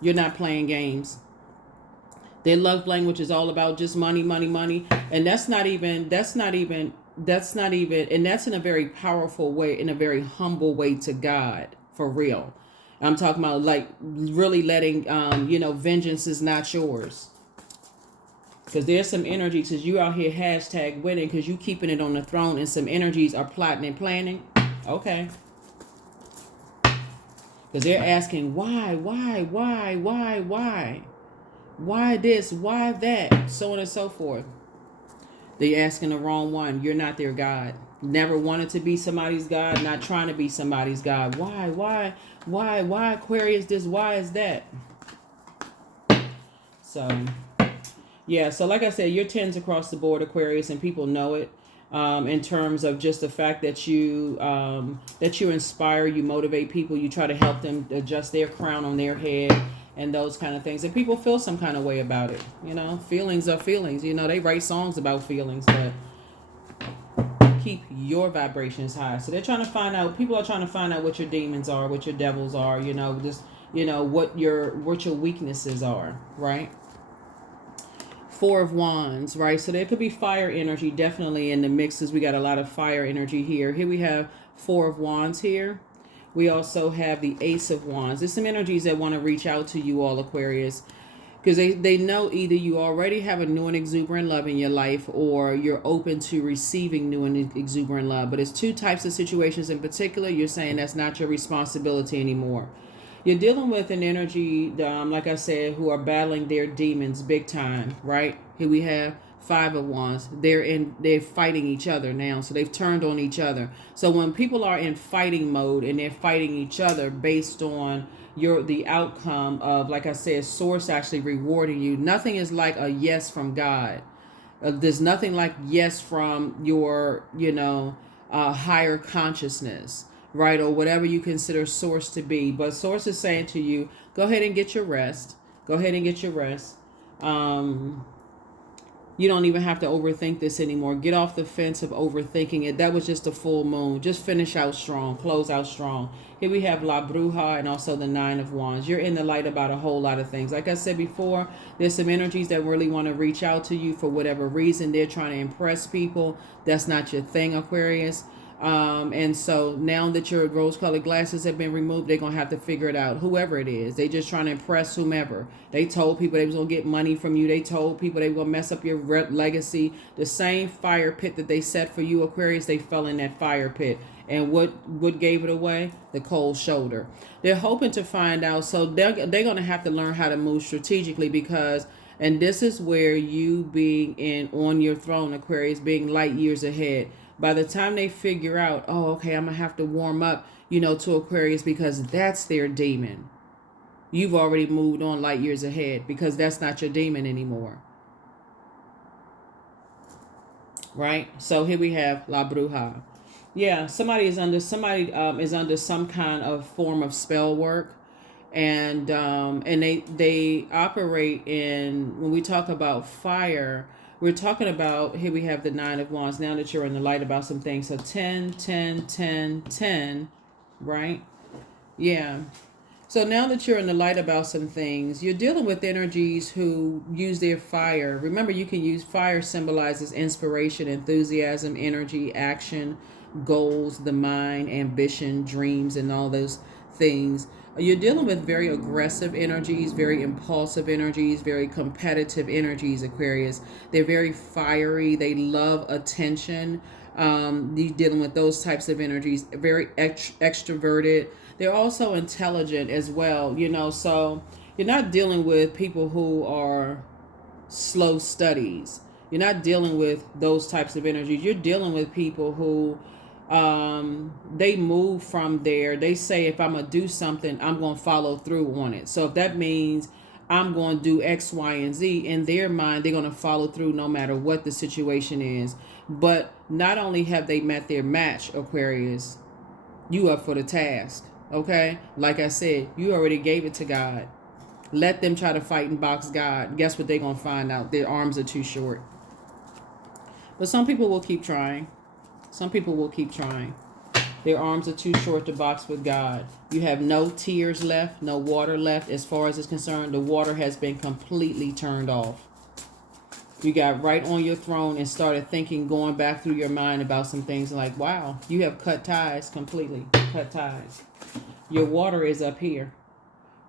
You're not playing games. Their love language is all about just money, money, money. And that's not even, and that's in a very powerful way, in a very humble way to God, for real. I'm talking about like really letting, vengeance is not yours. Because there's some energies, because you out here hashtag winning, because you keeping it on the throne, and some energies are plotting and planning. Okay. Because they're asking, why? Why this? Why that? So on and so forth. They're asking the wrong one. You're not their God. Never wanted to be somebody's God. Not trying to be somebody's God. Why? Aquarius this? Why is that? So, yeah. So like I said, you're 10s across the board, Aquarius, and people know it. In terms of just the fact that you inspire, you motivate people, you try to help them adjust their crown on their head and those kind of things. And people feel some kind of way about it. Feelings are feelings. They write songs about feelings, but keep your vibrations high. So they're trying to find out, people are trying to find out what your demons are, what your devils are, just, what your weaknesses are, right? Four of Wands, right? So there could be fire energy definitely in the mixes. We got a lot of fire energy here. Here we have Four of Wands here. We also have the Ace of Wands. There's some energies that want to reach out to you all, Aquarius, because they know either you already have a new and exuberant love in your life, or you're open to receiving new and exuberant love. But it's two types of situations in particular. You're saying that's not your responsibility anymore. You're dealing with an energy, like I said, who are battling their demons big time, right? Here we have Five of Wands. They're fighting each other now, so they've turned on each other. So when people are in fighting mode and they're fighting each other based on the outcome of, like I said, source actually rewarding you, nothing is like a yes from God. There's nothing like yes from your, higher consciousness, right? Or whatever you consider source to be. But source is saying to you, go ahead and get your rest. Go ahead and get your rest. You don't even have to overthink this anymore. Get off the fence of overthinking it. That was just a full moon. Just finish out strong. Close out strong. Here we have La Bruja and also the Nine of Wands. You're in the light about a whole lot of things. Like I said before, there's some energies that really want to reach out to you for whatever reason. They're trying to impress people. That's not your thing, Aquarius. And so now that your rose-colored glasses have been removed, they're going to have to figure it out. Whoever it is, they just trying to impress whomever. They told people they was going to get money from you. They told people they were going to mess up your legacy. The same fire pit that they set for you, Aquarius, they fell in that fire pit. And what gave it away? The cold shoulder. They're hoping to find out. So they're going to have to learn how to move strategically, because, and this is where you being on your throne, Aquarius, being light years ahead. By the time they figure out, oh, okay, I'm going to have to warm up, to Aquarius, because that's their demon. You've already moved on light years ahead, because that's not your demon anymore. Right? So here we have La Bruja. Yeah, somebody is under some kind of form of spell work. And they operate in, when we talk about fire, we're talking about, here we have the Nine of Wands, now that you're in the light about some things. So 10, 10, 10, 10, right? Yeah. So now that you're in the light about some things, you're dealing with energies who use their fire. Remember, you can use fire, symbolizes inspiration, enthusiasm, energy, action, goals, the mind, ambition, dreams, and all those things. You're dealing with very aggressive energies, very impulsive energies, very competitive energies, Aquarius. They're very fiery. They love attention. You're dealing with those types of energies, very extroverted. They're also intelligent as well, so you're not dealing with people who are slow studies. You're not dealing with those types of energies. You're dealing with people who they move from there. They say, if I'm going to do something, I'm going to follow through on it. So if that means I'm going to do X, Y, and Z, in their mind, they're going to follow through no matter what the situation is. But not only have they met their match, Aquarius, you up for the task. Okay? Like I said, you already gave it to God. Let them try to fight and box God. Guess what they're going to find out? Their arms are too short. But some people will keep trying. Some people will keep trying. Their arms are too short to box with God. You have no tears left, no water left. As far as it's concerned, the water has been completely turned off. You got right on your throne and started thinking, going back through your mind about some things like, wow, you have cut ties completely. Cut ties. Your water is up here.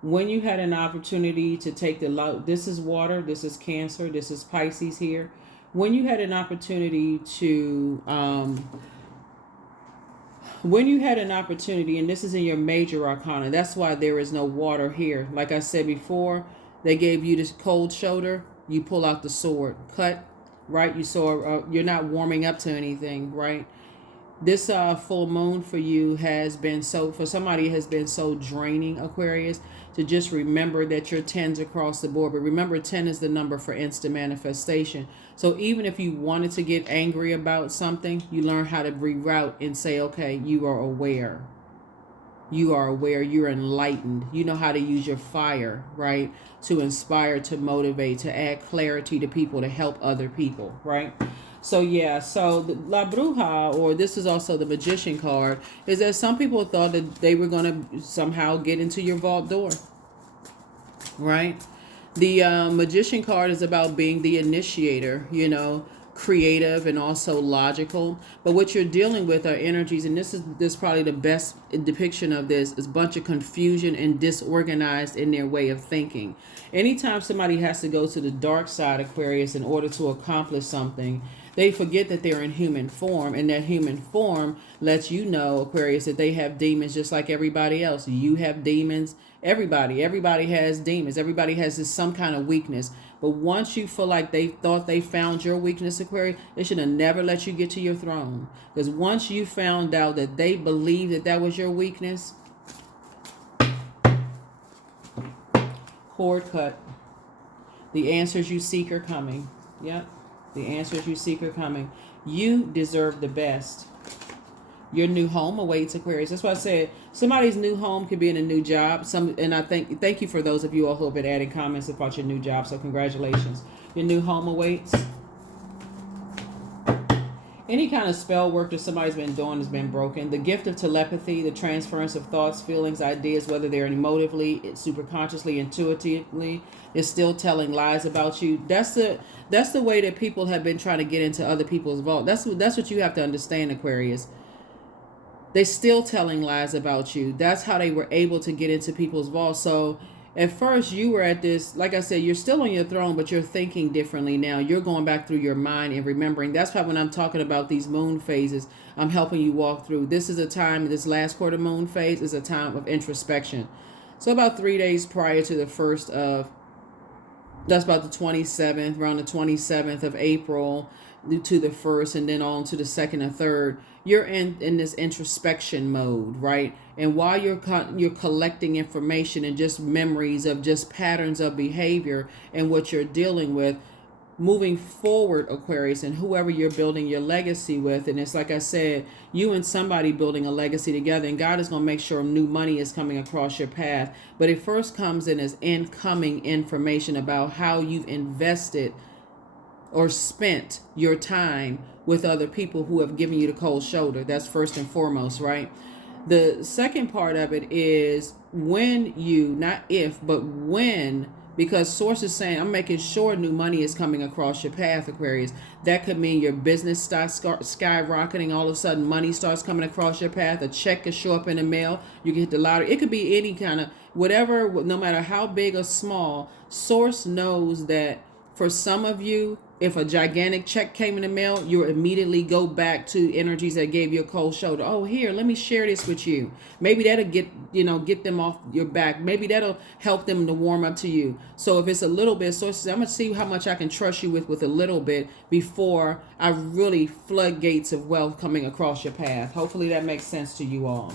When you had an opportunity to take this is water, this is Cancer, this is Pisces here. When you had an opportunity to, and this is in your major arcana, that's why there is no water here. Like I said before, they gave you this cold shoulder, you pull out the sword, cut, right? You saw, you're not warming up to anything, right? This full moon for you for somebody has been so draining, Aquarius, to just remember that you're 10s across the board. But remember, 10 is the number for instant manifestation. So even if you wanted to get angry about something, you learn how to reroute and say, okay, you are aware. You are aware. You're enlightened. You know how to use your fire, right? To inspire, to motivate, to add clarity to people, to help other people, right? So yeah, so the La Bruja, or this is also the Magician card, is that some people thought that they were going to somehow get into your vault door, right? The Magician card is about being the initiator, you know, creative and also logical. But what you're dealing with are energies, and this is probably the best depiction of this, is a bunch of confusion and disorganized in their way of thinking. Anytime somebody has to go to the dark side, Aquarius, in order to accomplish something, they forget that they're in human form, and that human form lets you know, Aquarius, that they have demons just like everybody else. You have demons. Everybody has demons. Everybody has this some kind of weakness. But once you feel like they thought they found your weakness, Aquarius, they should have never let you get to your throne. Because once you found out that they believed that that was your weakness, cord cut. The answers you seek are coming. Yep. The answers you seek are coming. You deserve the best. Your new home awaits, Aquarius. That's why I said somebody's new home could be in a new job. And I thank you for those of you all who have been adding comments about your new job. So congratulations. Your new home awaits. Any kind of spell work that somebody's been doing has been broken. The gift of telepathy, the transference of thoughts, feelings, ideas, whether they're emotively, superconsciously, intuitively, is still telling lies about you. That's the way that people have been trying to get into other people's vault. That's what you have to understand, Aquarius. They're still telling lies about you. That's how they were able to get into people's vaults. So at first you were at this, like I said, you're still on your throne, but you're thinking differently now. You're going back through your mind and remembering. That's why when I'm talking about these moon phases, I'm helping you walk through. This is a time, this last quarter moon phase is a time of introspection. So about 3 days prior to the first of, that's about the 27th, around the 27th of April to the 1st, and then on to the 2nd and 3rd, you're in this introspection mode, right? And while you're collecting information and just memories of just patterns of behavior and what you're dealing with, moving forward, Aquarius, and whoever you're building your legacy with. And it's like I said, you and somebody building a legacy together, and God is going to make sure new money is coming across your path. But it first comes in as incoming information about how you've invested or spent your time with other people who have given you the cold shoulder. That's first and foremost, right? The second part of it is when you, not if, but when, because source is saying, I'm making sure new money is coming across your path, Aquarius. That could mean your business starts skyrocketing. All of a sudden, money starts coming across your path. A check could show up in the mail. You can hit the lottery. It could be any kind of, whatever, no matter how big or small. Source knows that for some of you, if a gigantic check came in the mail, you'll immediately go back to energies that gave you a cold shoulder. Oh, here, let me share this with you. Maybe that'll get them off your back. Maybe that'll help them to warm up to you. So if it's a little bit, so I'm going to see how much I can trust you with a little bit before I really floodgates of wealth coming across your path. Hopefully that makes sense to you all.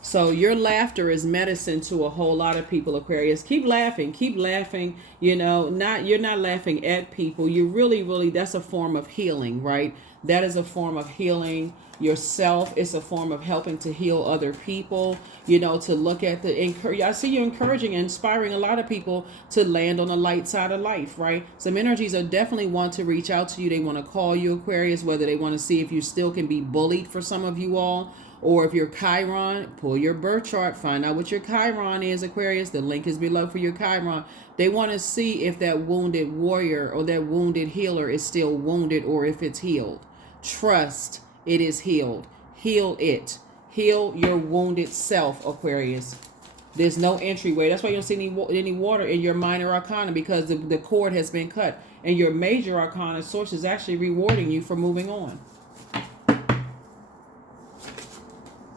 So your laughter is medicine to a whole lot of people, Aquarius. Keep laughing. You know, you're not laughing at people. You really, that's a form of healing, right? That is a form of healing yourself. It's a form of helping to heal other people, you know, to look at I see you encouraging and inspiring a lot of people to land on the light side of life, right? Some energies are definitely want to reach out to you. They want to call you, Aquarius, whether they want to see if you still can be bullied for some of you all. Or if you're Chiron, pull your birth chart, find out what your Chiron is, Aquarius. The link is below for your Chiron. They want to see if that wounded warrior or that wounded healer is still wounded or if it's healed. Trust it is healed. Heal it. Heal your wounded self, Aquarius. There's no entryway. That's why you don't see any water in your minor arcana, because the cord has been cut. And your major arcana source is actually rewarding you for moving on.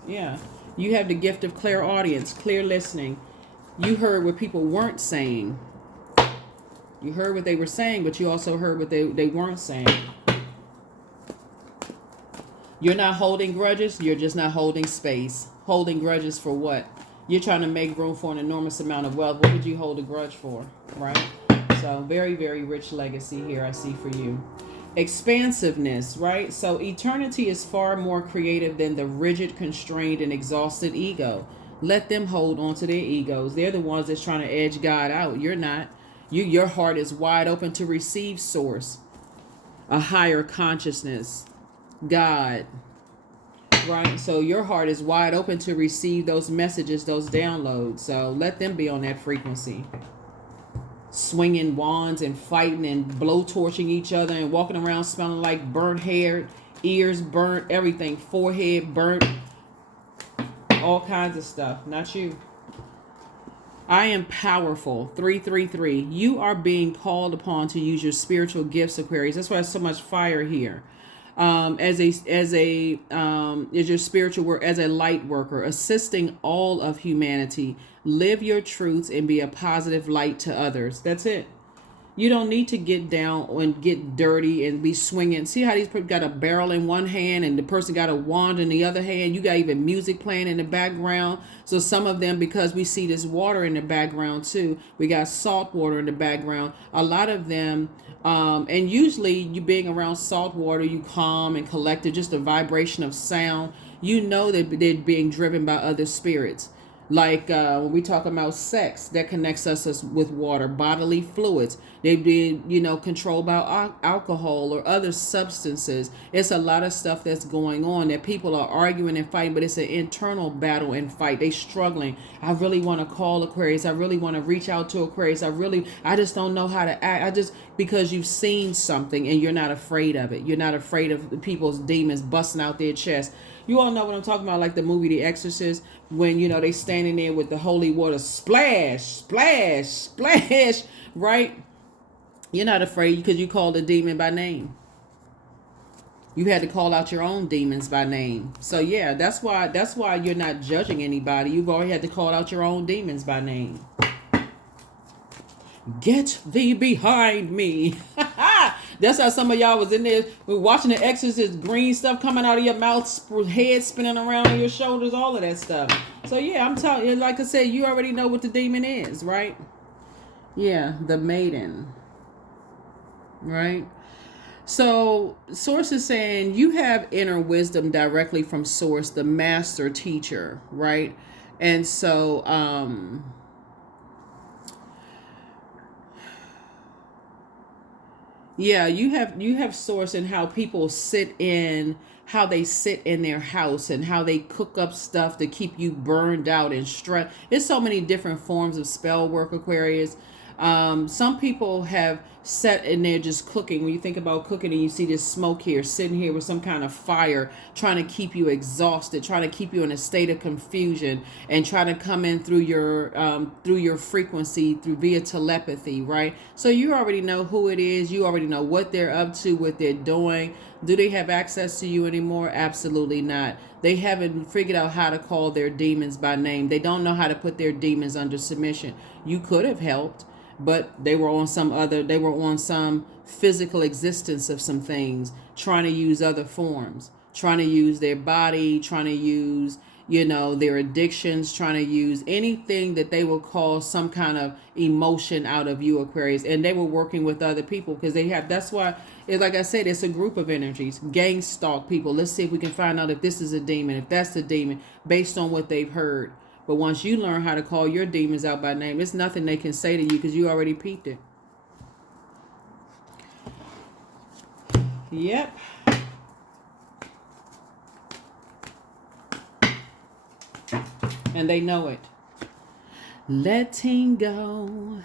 Yeah, you have the gift of clairaudience, clear listening. You heard what people weren't saying. You heard what they were saying, but you also heard what they weren't saying. You're not holding grudges. You're just not holding space. Holding grudges for what? You're trying to make room for an enormous amount of wealth. What would you hold a grudge for, right? So very, very rich legacy here I see for you. Expansiveness, right? So eternity is far more creative than the rigid, constrained, and exhausted ego. Let them hold on to their egos. They're the ones that's trying to edge God out. You're not. Your heart is wide open to receive source, a higher consciousness, God, right? So your heart is wide open to receive those messages, those downloads. So let them be on that frequency. Swinging wands and fighting and blowtorching each other and walking around smelling like burnt hair, ears burnt, everything, forehead burnt, all kinds of stuff. Not you. I am powerful. 333. You are being called upon to use your spiritual gifts, Aquarius. That's why there's so much fire here. As your spiritual work, as a light worker, assisting all of humanity. Live your truths and be a positive light to others. That's it. You don't need to get down and get dirty and be swinging. See how these people got a barrel in one hand and the person got a wand in the other hand. You got even music playing in the background. So some of them, because we see this water in the background too, we got salt water in the background. A lot of them, and usually you being around salt water, you calm and collected, just a vibration of sound. You know that they're being driven by other spirits. Like when we talk about sex, that connects us with water, bodily fluids. They've been, controlled by alcohol or other substances. It's a lot of stuff that's going on that people are arguing and fighting, but it's an internal battle and fight. They struggling. I really want to call Aquarius. I really want to reach out to Aquarius. I just don't know how to act. Because you've seen something and you're not afraid of it. You're not afraid of people's demons busting out their chest. You all know what I'm talking about, like the movie The Exorcist, when, they standing there with the holy water, splash, splash, splash, right? You're not afraid because you called a demon by name. You had to call out your own demons by name. So yeah, that's why you're not judging anybody. You've already had to call out your own demons by name. Get thee behind me. That's how some of y'all was in there watching The Exorcist, green stuff coming out of your mouth, head spinning around on your shoulders, all of that stuff. So yeah, I'm telling you, like I said, you already know what the demon is, right? Yeah, the maiden, right? So Source is saying you have inner wisdom directly from Source, the master teacher, right? And so, yeah, you have Source in how people how they sit in their house and how they cook up stuff to keep you burned out and stressed. There's so many different forms of spell work, Aquarius. Some people have sat in there just cooking. When you think about cooking and you see this smoke here, sitting here with some kind of fire, trying to keep you exhausted, trying to keep you in a state of confusion, and trying to come in through your frequency, via telepathy, right? So you already know who it is. You already know what they're up to, what they're doing. Do they have access to you anymore? Absolutely not. They haven't figured out how to call their demons by name. They don't know how to put their demons under submission. You could have helped, but they were on some physical existence of some things, trying to use other forms, trying to use their body, trying to use, their addictions, trying to use anything that they will call some kind of emotion out of you, Aquarius. And they were working with other people because that's why, like I said, it's a group of energies, gang stalk people. Let's see if we can find out if this is a demon, if that's the demon, based on what they've heard. But once you learn how to call your demons out by name, it's nothing they can say to you because you already peeped it. Yep. And they know it. Letting go.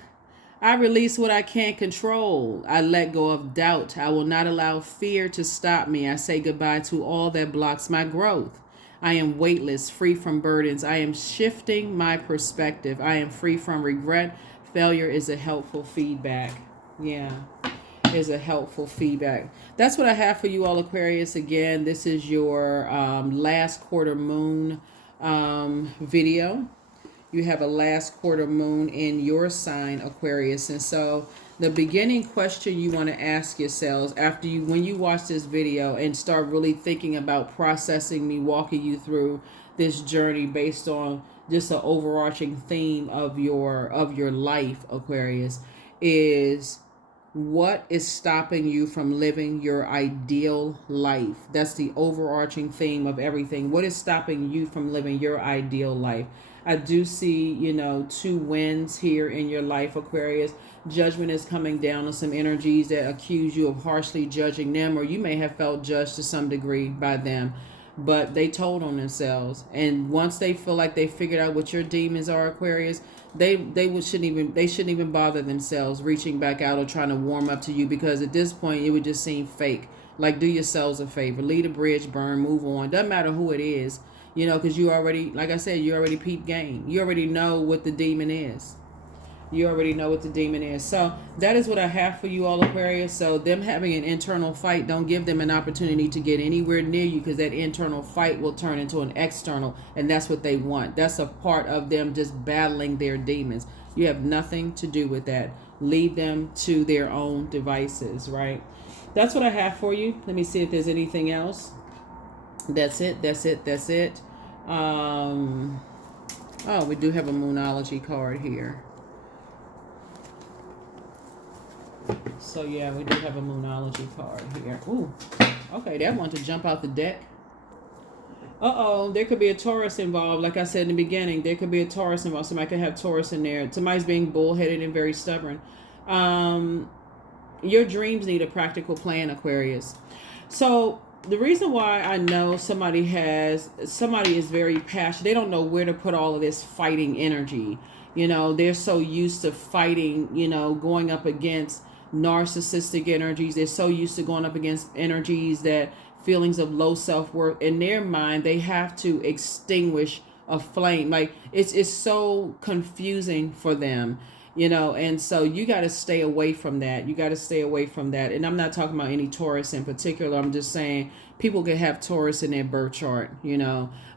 I release what I can't control. I let go of doubt. I will not allow fear to stop me. I say goodbye to all that blocks my growth. I am weightless, free from burdens. I am shifting my perspective. I am free from regret. Failure is a helpful feedback. Yeah, is a helpful feedback. That's what I have for you all, Aquarius. Again, this is your last quarter moon video. You have a last quarter moon in your sign, Aquarius. And so the beginning question you want to ask yourselves when you watch this video and start really thinking about processing me walking you through this journey based on just an overarching theme of your life, Aquarius, is what is stopping you from living your ideal life? That's the overarching theme of everything. What is stopping you from living your ideal life? I do see, 2 winds here in your life, Aquarius. Judgment is coming down on some energies that accuse you of harshly judging them, or you may have felt judged to some degree by them, but they told on themselves. And once they feel like they figured out what your demons are, Aquarius, shouldn't even bother themselves reaching back out or trying to warm up to you, because at this point it would just seem fake. Like, do yourselves a favor, leave the bridge burn, move on. Doesn't matter who it is, because you already, like I said, you already peep game. You already know what the demon is. You already know what the demon is. So that is what I have for you all, Aquarius. So them having an internal fight, don't give them an opportunity to get anywhere near you, because that internal fight will turn into an external, and that's what they want. That's a part of them just battling their demons. You have nothing to do with that. Leave them to their own devices, right? That's what I have for you. Let me see if there's anything else. That's it. Oh, we do have a Moonology card here. So yeah, we do have a Moonology card here. Ooh, okay, that one to jump out the deck. There could be a Taurus involved. Like I said in the beginning, there could be a Taurus involved. Somebody could have Taurus in there. Somebody's being bullheaded and very stubborn. Your dreams need a practical plan, Aquarius. So the reason why I know somebody is very passionate. They don't know where to put all of this fighting energy. They're so used to fighting, going up against narcissistic energies. They're so used to going up against energies that feelings of low self-worth. In their mind, they have to extinguish a flame. Like, it's so confusing for them, and so you got to stay away from that. And I'm not talking about any Taurus in particular. I'm just saying people can have Taurus in their birth chart,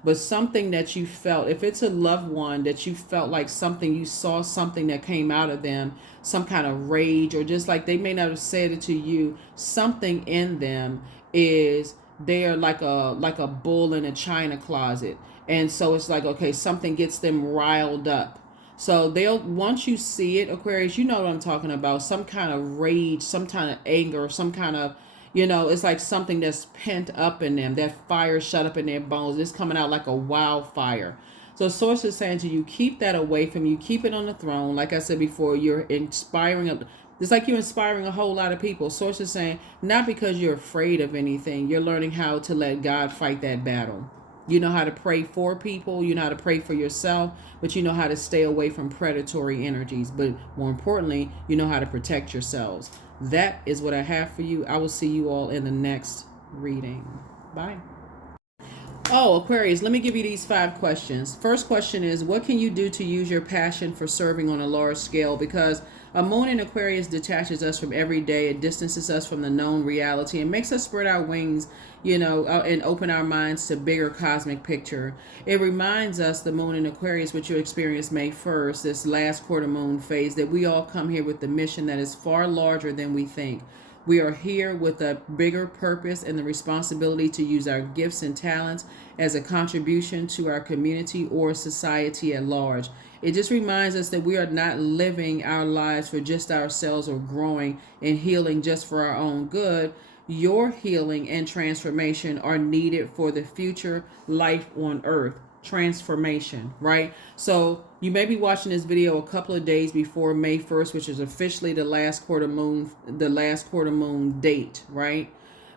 but something that you felt, if it's a loved one that you felt like you saw something that came out of them, some kind of rage, or just like they may not have said it to you, something in them is, they're like a bull in a china closet. And so it's like, okay, something gets them riled up. So once you see it, Aquarius, you know what I'm talking about. Some kind of rage, some kind of anger, some kind of, it's like something that's pent up in them. That fire shut up in their bones. It's coming out like a wildfire. So Source is saying to you, keep that away from you. Keep it on the throne. Like I said before, you're inspiring. It's like you're inspiring a whole lot of people. Source is saying, not because you're afraid of anything. You're learning how to let God fight that battle. You know how to pray for people. You know how to pray for yourself. But you know how to stay away from predatory energies. But more importantly, you know how to protect yourselves. That is what I have for you. I will see you all in the next reading. Bye. Oh, Aquarius, let me give you these 5 questions. First question is, what can you do to use your passion for serving on a large scale? Because a moon in Aquarius detaches us from every day. It distances us from the known reality and makes us spread our wings, and open our minds to bigger cosmic picture. It reminds us, the moon in Aquarius, which you experienced May 1st, this last quarter moon phase, that we all come here with the mission that is far larger than we think. We are here with a bigger purpose and the responsibility to use our gifts and talents as a contribution to our community or society at large. It just reminds us that we are not living our lives for just ourselves or growing and healing just for our own good. Your healing and transformation are needed for the future life on earth. Transformation, right? So you may be watching this video a couple of days before May 1st, which is officially the last quarter moon date, right?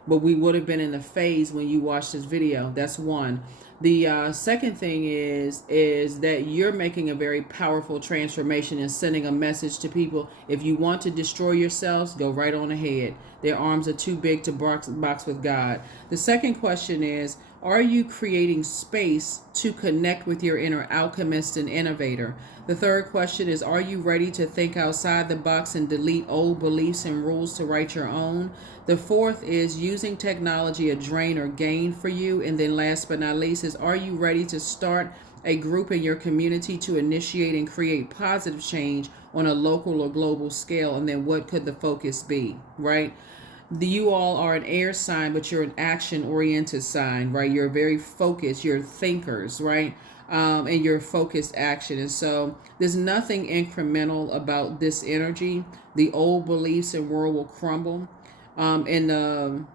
But we would have been in the phase when you watch this video. That's one. The second thing is that you're making a very powerful transformation and sending a message to people. If you want to destroy yourselves, go right on ahead. Their arms are too big to box with God. The second question is, are you creating space to connect with your inner alchemist and innovator? The third question is, are you ready to think outside the box and delete old beliefs and rules to write your own? The fourth is, using technology a drain or gain for you? And then last but not least is, are you ready to start a group in your community to initiate and create positive change on a local or global scale? And then what could the focus be, right? You all are an air sign, but you're an action-oriented sign, right? You're very focused. You're thinkers, right? And you're focused action. And so there's nothing incremental about this energy. The old beliefs and world will crumble. And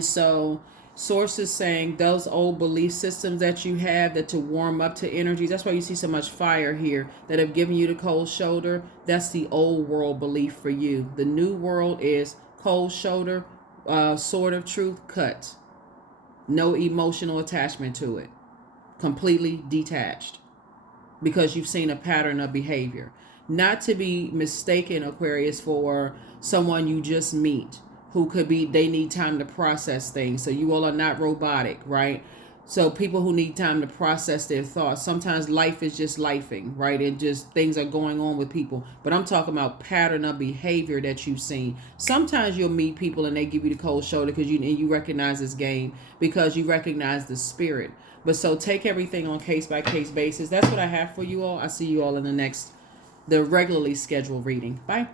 so Sources saying those old belief systems that you have that to warm up to energies. That's why you see so much fire here that have given you the cold shoulder. That's the old world belief for you. The new world is cold shoulder, sword of truth, cut. No emotional attachment to it. Completely detached. Because you've seen a pattern of behavior. Not to be mistaken, Aquarius, for someone you just meet who could be, they need time to process things. So you all are not robotic, right? So people who need time to process their thoughts. Sometimes life is just lifing, right? And just things are going on with people. But I'm talking about pattern of behavior that you've seen. Sometimes you'll meet people and they give you the cold shoulder because you recognize this game, because you recognize the spirit. But so take everything on case by case basis. That's what I have for you all. I see you all in the regularly scheduled reading. Bye.